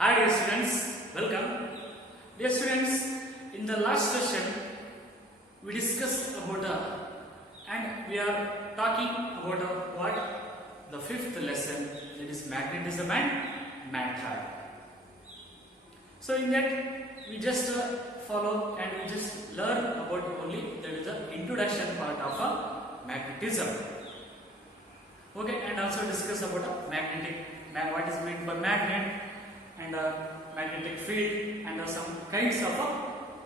Hi dear students, welcome. Dear students, in the last session we discussed about and we are talking about what the fifth lesson, that is magnetism and matter. So in that we just follow and we just learn about only that is the introduction part of magnetism. Okay, and also discuss about what is meant by magnet and magnetic field and some kinds of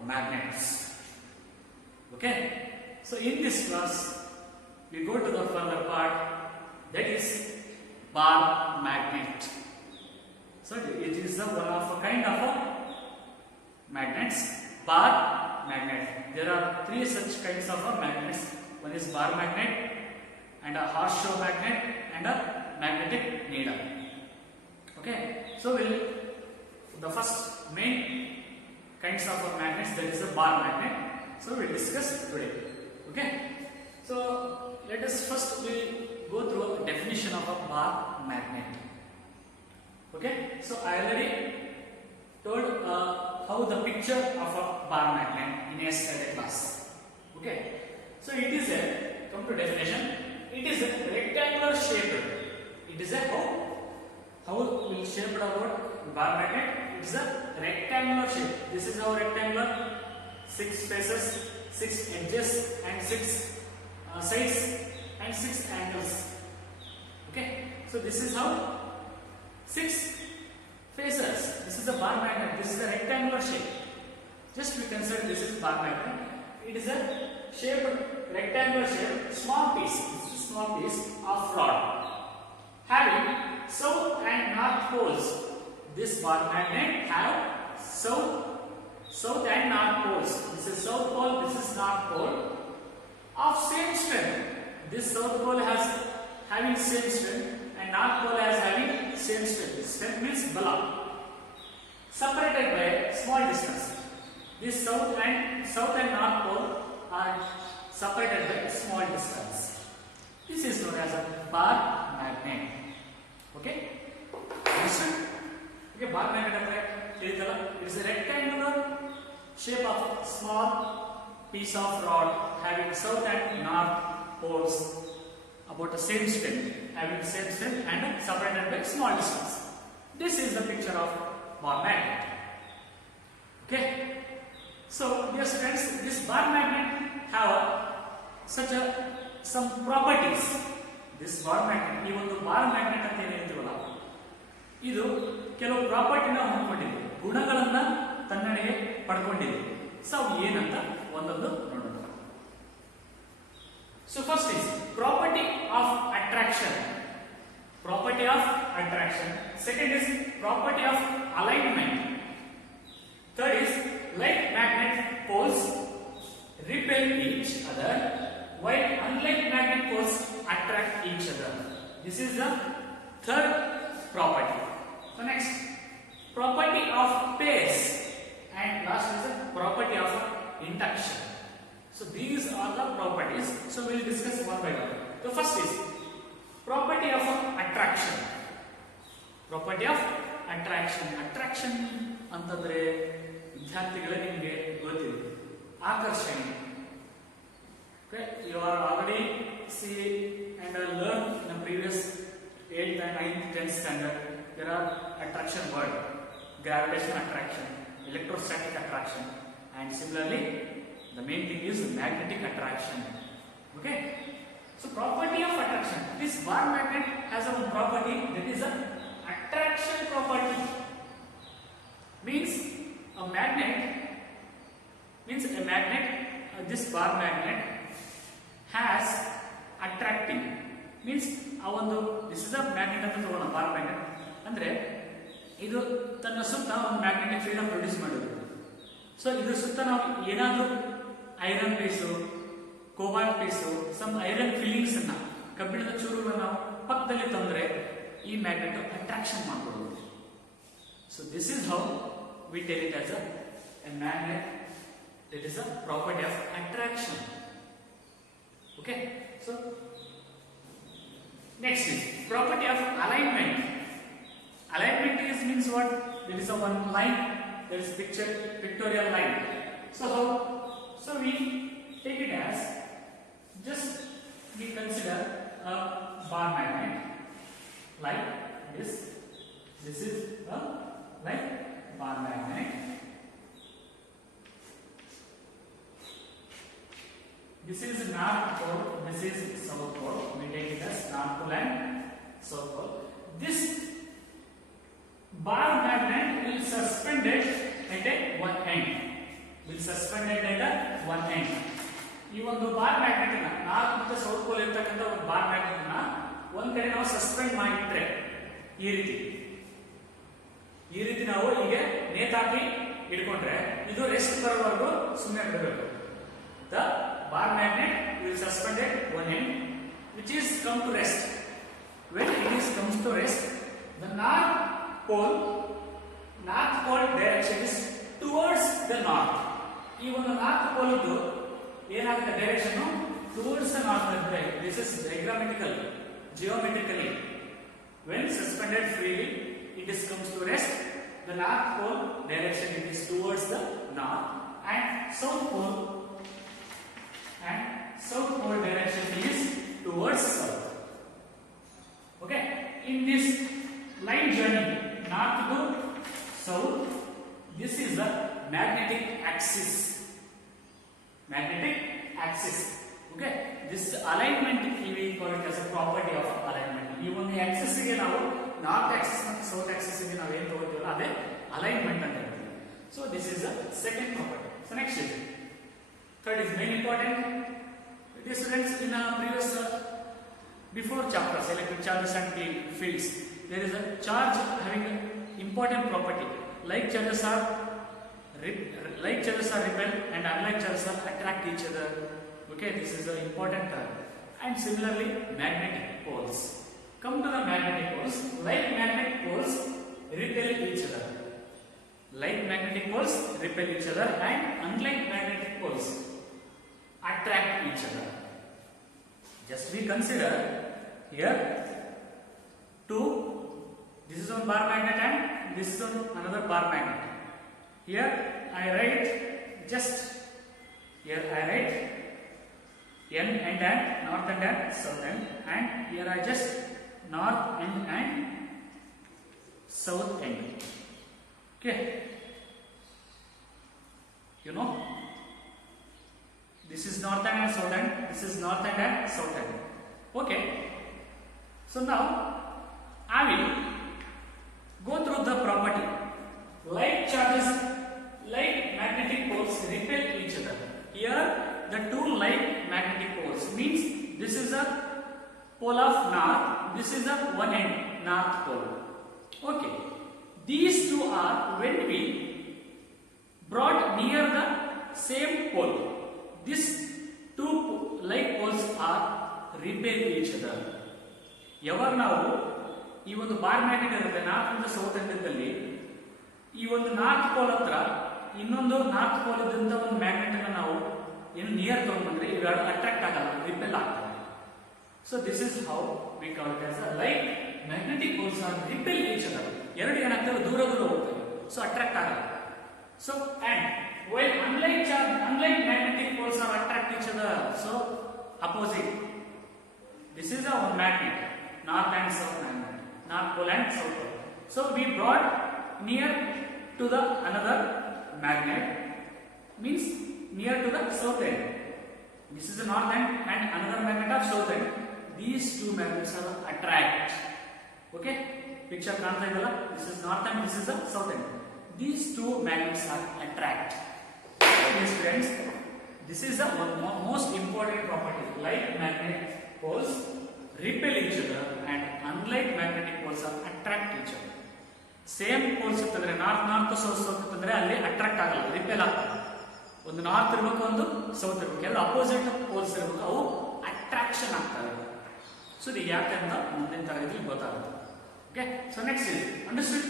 magnets. Okay, so in this class we go to the further part, that is bar magnet. So it is one of a kind of magnets, bar magnet. There are three such kinds of magnets. One is bar magnet and a horseshoe magnet and a magnetic needle. Okay, so the first main kinds of magnets, that is a bar magnet. So we will discuss today. Okay, so let us first go through a definition of a bar magnet. Okay, so I already told how the picture of a bar magnet in yesterday's class. Okay, so it is a, come to definition, it is a rectangular shaped. It is a how will shaped about bar magnet? It is a rectangular shape. This is our rectangular, 6 faces, 6 edges and 6 sides and 6 angles. Okay, so this is how 6 faces. This is the bar magnet. This is a rectangular shape. Just we consider this is bar magnet. It is a shaped rectangular shape, small piece. This is a small piece of rod having south and north poles. This bar magnet have south and north poles. This is south pole, this is north pole of same strength. This south pole has having same strength and north pole has having same strength. Strength means bala. Separated by a small distance. This south and north pole are separated by a small distance. This is known as a bar magnet. Okay? Understand? Okay, bar magnet it is a rectangular shape of a small piece of rod having south and north poles about the same strength, having the same strength and separated by small distance. This is the picture of bar magnet. Okay? So, dear students, this bar magnet have some properties. This bar magnet, even the bar magnet ಅಂತ ಏನು ಹೇಳ್ತೀವಲ್ಲ, ಇದು ಕೆಲವು ಪ್ರಾಪರ್ಟಿನ ಹೊಂದಿಕೊಂಡಿದೆ, ಗುಣಗಳನ್ನ ತನ್ನಡೆಗೆ ಪಡ್ಕೊಂಡಿದೆ. So ಅವು ಏನಂತ ಒಂದೊಂದು ನೋಡೋಣ. So first his property of attraction. Property of attraction. Second his property of alignment. Third is like magnet poles repel each other while unlike magnet poles attract each other. This is the third property. So next, property of pairs, and last is the property of induction. So these are the properties. So we will discuss one by one. The first is property of attraction. Property of attraction. Attraction ಅಂತಂದ್ರೆ ವಿದ್ಯಾರ್ಥಿಗಳೇ ನಿಮಗೆ ಗೊತ್ತಿದೆ, ಆಕರ್ಷಣೆ. Okay, you are already see and learn in the previous 8th and 9th 10th standard. There are attraction word, gravitational attraction, electrostatic attraction, and similarly the main thing is magnetic attraction. Okay, so property of attraction. This bar magnet has a property, that is a attraction property. Means a magnet, this bar magnet has attracting, means this is a magnet ಅಂತ ತಗೋಣ, bar magnet ಅಂದ್ರೆ ಇದು ತನ್ನ ಸುತ್ತ ಒಂದು magnetic field ಅನ್ನು produce ಮಾಡಿರುತ್ತೆ. So ಇದ್ರ ಸುತ್ತ ನಾವು ಏನಾದರೂ iron piece, cobalt piece, some iron fillings ಅನ್ನ, ಕಬ್ಬಿಣದ ಚೂರುಗಳನ್ನ ನಾವು ಪಕ್ಕದಲ್ಲಿ ತಂದ್ರೆ ಈ ಮ್ಯಾಗ್ನೆಟ್ ಅಟ್ರಾಕ್ಷನ್ ಮಾಡ್ಕೊಡುತ್ತೆ. So this is how we tell it as a magnet. It is a property of attraction. Okay, so next is property of alignment. Alignment is means what? there is a one line, there is pictorial line. So how? So we take it as, just we consider a bar magnet like this. This is a like bar magnet. This is north pole, this is south pole. We take it as north pole and south pole. This bar magnet will suspended at a one end. Will suspended at a one end. ಈ ಒಂದು bar magnet ಅನ್ನ north ಮತ್ತು south pole ಇರತಕ್ಕಂತ ಒಂದು bar magnet ಅನ್ನ ಒಂದ್ ಕಡೆ ನಾವು ಸಸ್ಪೆಂಡ್ ಮಾಡಿಟ್ರೆ ಈ ರೀತಿ ನಾವು ಹೀಗೆ ನೇತಾಕಿ ಇಟ್ಕೊಂಡ್ರೆ ಇದು ರೆಸ್ಟ್ ಬರೋವರೆಗೂ ಸುಮ್ಮನೆ ಬಿಡಬೇಕು. The bar magnet will suspend at one end, which is come to rest. When it is comes to rest, the north pole direction is towards the north. Even the north pole idu ಏನಾಗುತ್ತೆ direction towards the north. This is geometrically. When suspended freely, it is comes to rest. The north pole direction it is towards the north, and south pole direction is towards south. Okay, in this line journey north to south, this is the magnetic axis. Okay, this alignment we call it as a property of alignment. Even the axis ಗೆ ನಾವು north axis ಮತ್ತು south axis ಗೆ ನಾವು ಏನು ತಗೊಳ್ತೀವಲ್ಲ ಅದೇ alignment ಅಂತ ಹೇಳ್ತೀವಿ. So this is the second property. So next is third is main important. Dear students, in our previous before chapters, electric charges and fields, there is a charge having an important property. Like charges are repel and unlike charges are attract each other. Okay, this is an important term. And similarly, magnetic poles. Come to the magnetic poles. Like magnetic poles repel each other. Like magnetic poles repel each other, and unlike magnetic poles attract each other. Just we consider here two. This is one bar magnet and this is one another bar magnet. Here I write N and north and south end, and here I just north end and south end. Okay, you know. This is north end and south end. This is north end and south end. Okay. So now I will go through the property. Like charges, like magnetic poles repel each other. Here the two like magnetic poles means this is a pole of north. This is the one end north pole. Okay. These two are when we brought near the same pole. These two like poles are repel each other. ಯಾವಾಗ ನಾವು ಈ ಒಂದು bar magnet ಇರುತ್ತೆ north ಇಂದ south ಎಂಡಲ್ಲಿ, ಈ ಒಂದು north pole ಹತ್ರ ಇನ್ನೊಂದು ನಾರ್ತ್ ಪೋಲ್ ಇದ್ದಂತ ಒಂದು ಮ್ಯಾಗ್ನೆಟ್ ಅನ್ನ ನಾವು ಏನು ನಿಯರ್ ತಗೊಂಡ್ಬಂದ್ರೆ ಇವೆರಡು ಅಟ್ರಾಕ್ಟ್ ಆಗಲ್ಲ, ರಿಪೆಲ್ ಆಗ್ತವೆ. So this is how we call it as like magnetic poles are repel each other. ಎರಡು ಏನಾಗ್ತವೆ ದೂರ ಹೋಗ್ತವೆ, ಸೊ ಅಟ್ರಾಕ್ಟ್ ಆಗಲ್ಲ. So and while unlike magnetic poles are attract each other, so opposite. This is a one magnet, north and south magnet, north pole and south pole. So we brought near to the another magnet, means near to the south end. This is the north end and another magnet of south end. These two magnets are attract. Okay, picture ಕಾಣ್ತಾ ಇದೆಯಲ್ಲ, this is north end, this is the south end. These two magnets are attract. Yes friends, this is the most important property. Like magnetic poles repel each other and unlike magnetic poles are attract each other. Same poles ಇರ್ತಂದ್ರೆ north south ಇರ್ತಂದ್ರೆ ಅಲ್ಲಿ attract ಆಗಲ್ಲ, repel ಆಗ್ತದೆ. ಒಂದು north ಇರಬೇಕು, ಒಂದು south ಇರಬೇಕು, ಎಲ್ಲ ಅಪೋಸಿಟ್ ಪೋಲ್ಸ್ ಇರಬೇಕು, ಅವು ಅಟ್ರಾಕ್ಷನ್ ಆಗ್ತವೆ. ಸೊ ಇದು ಯಾಕೆ ಅಂತ ಮುಂದಿನ ತರಗತಿಯಲ್ಲಿ ಗೊತ್ತಾಗುತ್ತೆ. Okay, so next is understood.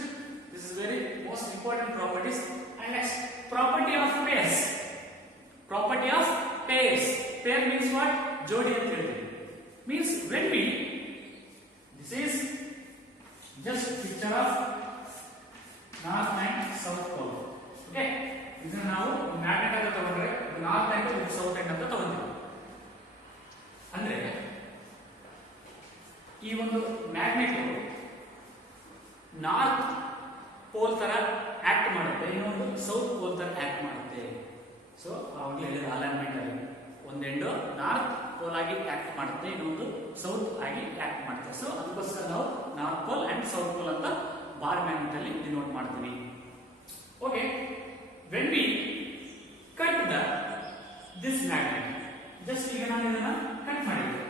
This is very most important properties. And next, property of pairs. Property of pairs. Pair means what? Jodi anta helತೀವಿ. Means when we, this is just picture of north okay, ಇದನ್ನ ನಾವು magnet ಅಂತ ತಗೊಂಡ್ರೆ north end ಇದು south end ಅಂತ ತಗೊಂತೀವಿ. ಅಂದ್ರೆ ಈ ಒಂದು ಮ್ಯಾಗ್ನೆಟ್ ನಾರ್ತ್ ಪೋಲ್ ತರ ಆಕ್ಟ್ ಮಾಡುತ್ತೆ, ಇನ್ನೊಂದು ಸೌತ್ ಪೋಲ್ ತರ ಆಕ್ಟ್ ಮಾಡುತ್ತೆ. ಸೊ ಅವಾಗಲೇ ಹೇಳಿದ ಅಲೈನ್ಮೆಂಟ್ ಅಲ್ಲಿ ಒಂದೆಂಡು ನಾರ್ತ್ ಪೋಲ್ ಆಗಿ ಆಕ್ಟ್ ಮಾಡುತ್ತೆ, ಇನ್ನೊಂದು ಸೌತ್ ಆಗಿ ಆಕ್ಟ್ ಮಾಡುತ್ತೆ. ಸೊ ಅದಕ್ಕೋಸ್ಕರ ನಾವು north pole and south pole ಅಂತ ಬಾರ್ ಮ್ಯಾಗ್ನೆಟ್ ಅಲ್ಲಿ ಡಿನೋಟ್ ಮಾಡ್ತೀವಿ. Okay, when we cut this magnet, just ಈಗ ನಾನು ಇದನ್ನ ಕಟ್ ಮಾಡಿದ್ದೆ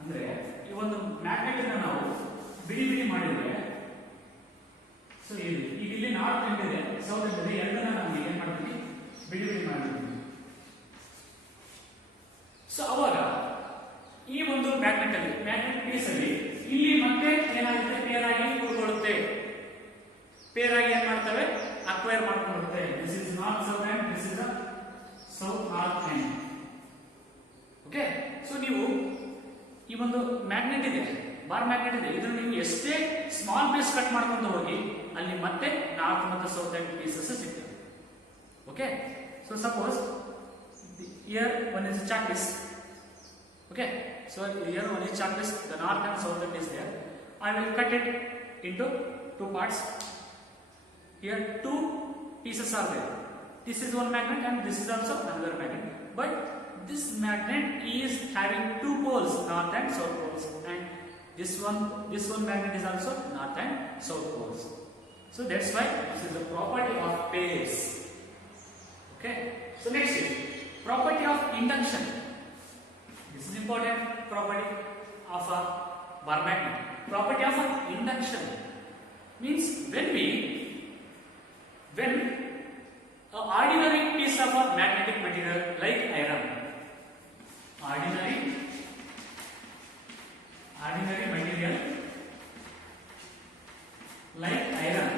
ಅಂದ್ರೆ ಈ ಒಂದು ಮ್ಯಾಗ್ನೆಟ್ ಅನ್ನ ನಾವು ಬಿಡಿ ಬಿಡಿ ಮಾಡಿದ್ರೆ, ಸೊ ಈಗ ಇಲ್ಲಿ ನಾರ್ತ್ ಎಂಡ್ ಇದೆ, ಸೌತ್ ಎಂಡ್ ಇದೆ, ಎರಡನ್ನ ನಾನು ಏನ್ ಮಾಡ್ತೀನಿ, ಬಿಡಿ ಬಿಡಿ ಮಾಡ್ತೀನಿ. ಸೊ ಅವಾಗ ಈ ಒಂದು ಮ್ಯಾಗ್ನೆಟ್ ಪೀಸ್ ಅಲ್ಲಿ ಇಲ್ಲಿ ಮತ್ತೆ ಏನಾಗುತ್ತೆ, ಪೇರ್ ಆಗಿ ಕೂತ್ಕೊಳ್ಳುತ್ತೆ. ಪೇರ್ ಆಗಿ ಏನ್ ಮಾಡ್ತವೆ, ಅಕ್ವೈರ್ ಮಾಡ್ಕೊಂಡಿರುತ್ತೆ. This is north south end, this is south north end. Okay, so ನೀವು ಈ ಒಂದು ಮ್ಯಾಗ್ನೆಟ್ ಇದೆ, ಬಾರ್ ಮ್ಯಾಗ್ನೆಟ್ ಇದೆ, ಇದನ್ನು ನೀವು ಎಷ್ಟೇ ಸ್ಮಾಲ್ ಪೀಸ್ ಕಟ್ ಮಾಡ್ಕೊಂಡು ಹೋಗಿ ಅಲ್ಲಿ ಮತ್ತೆ ನಾರ್ತ್ ಮತ್ತು ಸೌತ್ ಎಂಡ್ ಪೀಸಸ್ ಸಿಗ್ತವೆ. Okay, so suppose here one is chalk piece. Okay, so here one is chalk piece, the north and south end is there. I will cut it into two parts. Here two pieces are there. This is one magnet and this is also another magnet, but this magnet is having two poles, north and south poles, and this one magnet is also north and south poles. So that's why this is the property of pairs. Okay, so next is property of induction. This is important property of a bar magnet. Property of induction means when a ordinary piece of a magnetic material like iron, ordinary material like iron,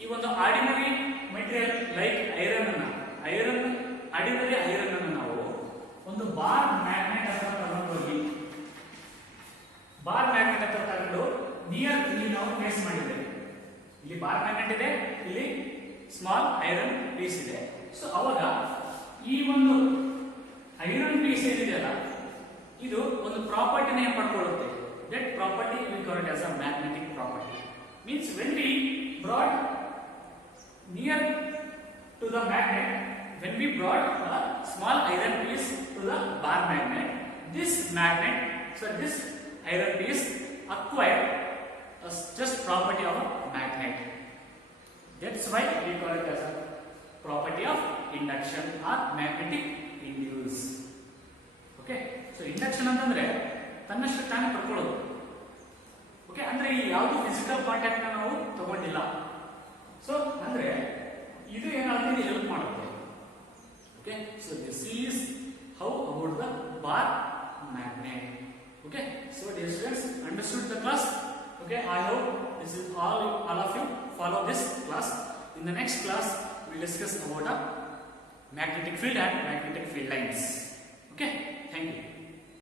ಈ ಒಂದು ordinary material like ordinary iron ಅನ್ನು ನಾವು ಒಂದು bar magnet ಹತ್ರ ತಗೊಂಡೋಗಿ near ಇಲ್ಲಿ ನಾವು place ಮಾಡಿದ್ದೇವೆ. ಇಲ್ಲಿ ಬಾರ್ ಮ್ಯಾಗ್ನೆಟ್ ಇದೆ, ಇಲ್ಲಿ ಸ್ಮಾಲ್ ಐರನ್ ಪೀಸ್ ಇದೆ. ಸೊ ಅವಾಗ ಈ ಒಂದು ಐರನ್ ಪೀಸ್ ಏನಿದೆಯಲ್ಲ, ಇದು ಒಂದು ಪ್ರಾಪರ್ಟಿನ ಪಡ್ಕೊಳ್ಳುತ್ತೆ. That property we call it as a magnetic property. Means when we brought near to the magnet, when we brought a small iron piece to the bar magnet, this iron piece acquired just property of a magnet. That's why we call it as a property of induction or magnetic induce. Okay, so induction ಅಂತಂದ್ರೆ ತನ್ನಷ್ಟು ತಾನೇ ಪಡ್ಕೊಳ್ಳೋದು. Okay, ಅಂದ್ರೆ ಈ ಯಾವುದು physical contact ನಾವು ತಗೊಂಡಿಲ್ಲ. So ಅಂದ್ರೆ ಇದು ಏನಾಗುತ್ತೆ, ಹೆಲ್ಪ್ ಮಾಡುತ್ತೆ. Okay, so this is how about the bar magnet. Okay, so dear students, understood the class? Okay, I hope this is all of you follow this class. In the next class we will discuss about a magnetic field and magnetic field lines. Okay, thank you.